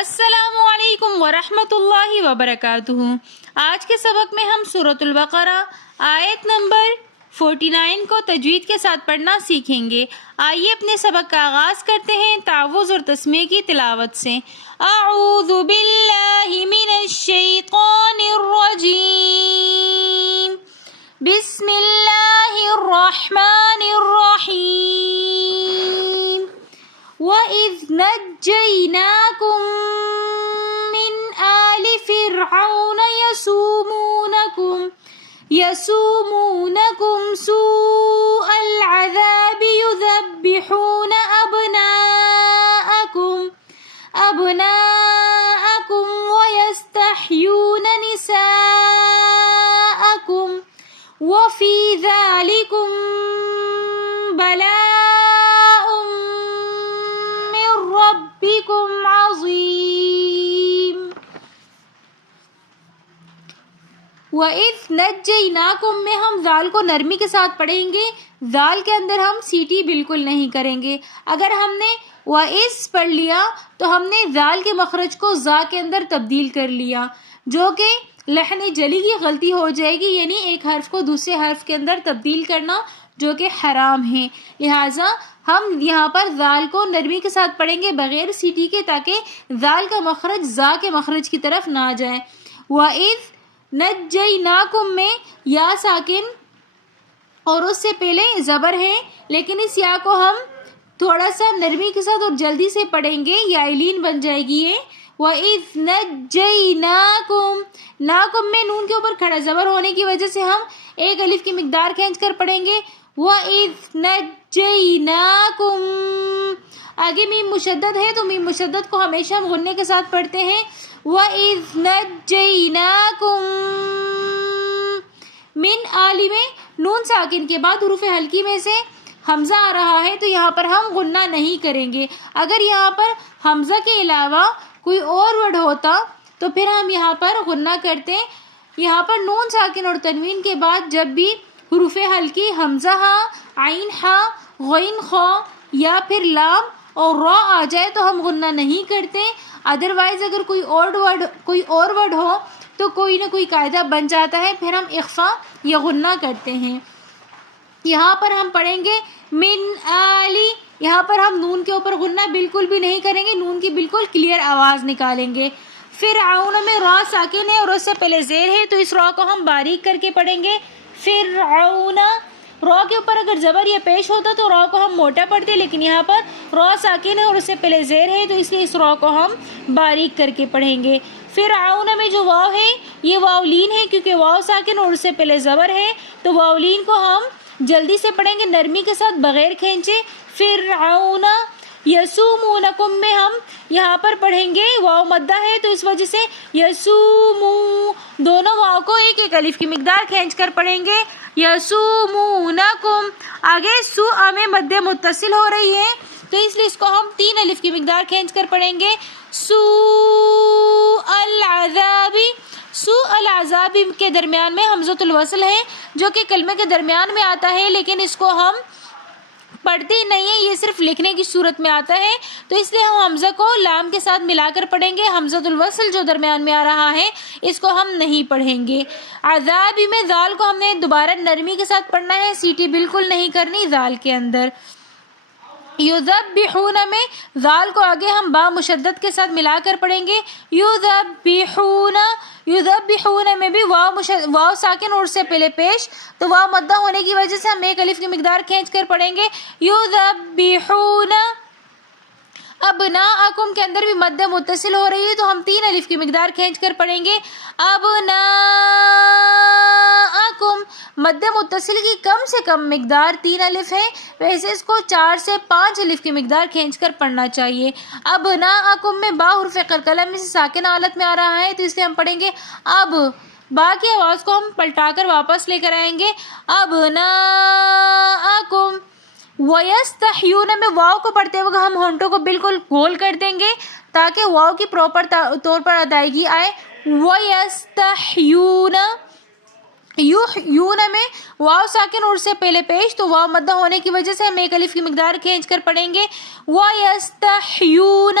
السلام علیکم ورحمۃ اللہ وبرکاتہ۔ آج کے سبق میں ہم سورۃ البقرہ آیت نمبر 49 کو تجوید کے ساتھ پڑھنا سیکھیں گے۔ آئیے اپنے سبق کا آغاز کرتے ہیں تعوذ اور تسمیہ کی تلاوت سے۔ اعوذ باللہ من الشیطان الرجیم، بسم اللہ الرحمن الرحیم۔ وَإِذْ نَجَّيْنَاكُمْ مِنْ آلِ فِرْعَوْنَ يَسُومُونَكُمْ سُوءَ الْعَذَابِ يُذَبِّحُونَ أَبْنَاءَكُمْ وَيَسْتَحْيُونَ نِسَاءَكُمْ وَفِي ذَلِكُمْ بَلَاءٌ مِّن رَّبِّكُمْ عَظِيمٌ۔ وَإِذْ نَجَّيْنَاكُمْ میں ہم ذال کو نرمی کے ساتھ پڑھیں گے۔ ذال کے اندر ہم سیٹی بالکل نہیں کریں گے۔ اگر ہم نے وَإِذْ پڑھ لیا تو ہم نے ذال کے مخرج کو ذا کے اندر تبدیل کر لیا، جو کہ لحن جلی کی غلطی ہو جائے گی، یعنی ایک حرف کو دوسرے حرف کے اندر تبدیل کرنا جو کہ حرام ہے۔ لہٰذا ہم یہاں پر ذال کو نرمی کے ساتھ پڑھیں گے بغیر سیٹی کے، تاکہ ذال کا مخرج ذا کے مخرج کی طرف نہ جائے۔ وَإِذْ نَجَّيْنَاكُمْ میں یا ساکن اور اس سے پہلے زبر ہے، لیکن اس یا کو ہم تھوڑا سا نرمی کے ساتھ اور جلدی سے پڑھیں گے، یا لین بن جائے گی یہ۔ وَإِذْ نَجَّيْنَاكُمْ، ناکم میں نون کے اوپر کھڑا زبر ہونے کی وجہ سے ہم ایک الف کی مقدار کھینچ کر پڑھیں گے۔ وَإِذْ نَجَّيْنَاكُمْ، آگے میم مشدد ہے تو میم مشدد کو ہمیشہ ہم غنّے کے ساتھ پڑھتے ہیں۔ وَإِذْ نَجَّيْنَاكُمْ من آلی میں نون ساکن کے بعد حروف ہلکی میں سے حمزہ آ رہا ہے تو یہاں پر ہم غنّہ نہیں کریں گے۔ اگر یہاں پر حمزہ کے علاوہ کوئی اور ورڈ ہوتا تو پھر ہم یہاں پر غنّہ کرتے۔ یہاں پر نون ساکن اور تنوین کے بعد جب بھی حروف ہلکی حمزہ ہا، عین ہا، غین خا یا پھر لام اور را آ جائے تو ہم غنّہ نہیں کرتے۔ ادروائز اگر کوئی اور ورڈ ہو تو کوئی نہ کوئی قاعدہ بن جاتا ہے، پھر ہم اخفا یا غنّہ کرتے ہیں۔ یہاں پر ہم پڑھیں گے من آلی، یہاں پر ہم نون کے اوپر غنّہ بالکل بھی نہیں کریں گے، نون کی بالکل کلیئر آواز نکالیں گے۔ فرعون میں را ساکن ہے اور اس سے پہلے زیر ہے تو اس را کو ہم باریک کر کے پڑھیں گے۔ فرعون، را کے اوپر اگر زبر یا پیش ہوتا تو را کو ہم موٹا پڑھتے، لیکن یہاں پر را ساکن ہے اور اس سے پہلے زیر ہے تو اس لیے اس را کو ہم باریک کر کے پڑھیں گے۔ فرعون میں جو واو ہے یہ واو لین ہے، کیونکہ واو ساکن اور اس سے پہلے زبر ہے تو واو لین کو ہم جلدی سے پڑھیں گے نرمی کے ساتھ بغیر کھینچے۔ فرعون یسومونکم میں ہم یہاں پر پڑھیں گے، واو مدہ ہے تو اس وجہ سے یسومو، دونوں واو کو ایک ایک الف کی مقدار کھینچ کر پڑھیں گے۔ یسومونکم، آگے سو میں مد متصل ہو رہی ہے تو اس لیے اس کو ہم 3 الف کی مقدار کھینچ کر پڑھیں گے۔ سوء العذاب، سوء العذاب کے درمیان میں حمزۃ الوصل ہے جو کہ کلمے کے درمیان میں آتا ہے، لیکن اس کو ہم پڑھتے نہیں ہیں، یہ صرف لکھنے کی صورت میں آتا ہے تو اس لیے ہم حمزہ کو لام کے ساتھ ملا کر پڑھیں گے۔ حمزۃ الوصل جو درمیان میں آ رہا ہے اس کو ہم نہیں پڑھیں گے۔ عذاب میں ذال کو ہم نے دوبارہ نرمی کے ساتھ پڑھنا ہے، سیٹی بالکل نہیں کرنی ذال کے اندر۔ یذبحون میں ذال کو آگے ہم با مشدد کے ساتھ ملا کر پڑھیں گے۔ یذبحون، یذبحون میں بھی واو ساکن اور اس سے پہلے پیش تو واو مدہ ہونے کی وجہ سے ہم ایک الف کی مقدار کھینچ کر پڑھیں گے۔ یذبحون، ابناءکم کے اندر بھی مد متصل ہو رہی ہے تو ہم 3 الف کی مقدار کھینچ کر پڑھیں گے۔ ابناءکم، مد متصل کی کم سے کم مقدار 3 الف ہے، ویسے اس کو 4 سے 5 الف کی مقدار کھینچ کر پڑھنا چاہیے۔ ابناءکم میں با حرف قلقلہ میں سے ساکن حالت میں آ رہا ہے تو اس لیے ہم پڑھیں گے اب، با کی آواز کو ہم پلٹا کر واپس لے کر آئیں گے۔ ابناءکم، وَيَسْتَحْيُونَ میں واو کو پڑھتے وقت ہم ہونٹوں کو بالکل گول کر دیں گے تاکہ واو کی پراپر طور پر ادائیگی آئے۔ وَيَسْتَحْيُونَ، یون میں واو ساکن اور سے پہلے پیش تو واو مدہ ہونے کی وجہ سے ہم ایک الف کی مقدار کھینچ کر پڑھیں گے۔ وَيَسْتَحْيُونَ،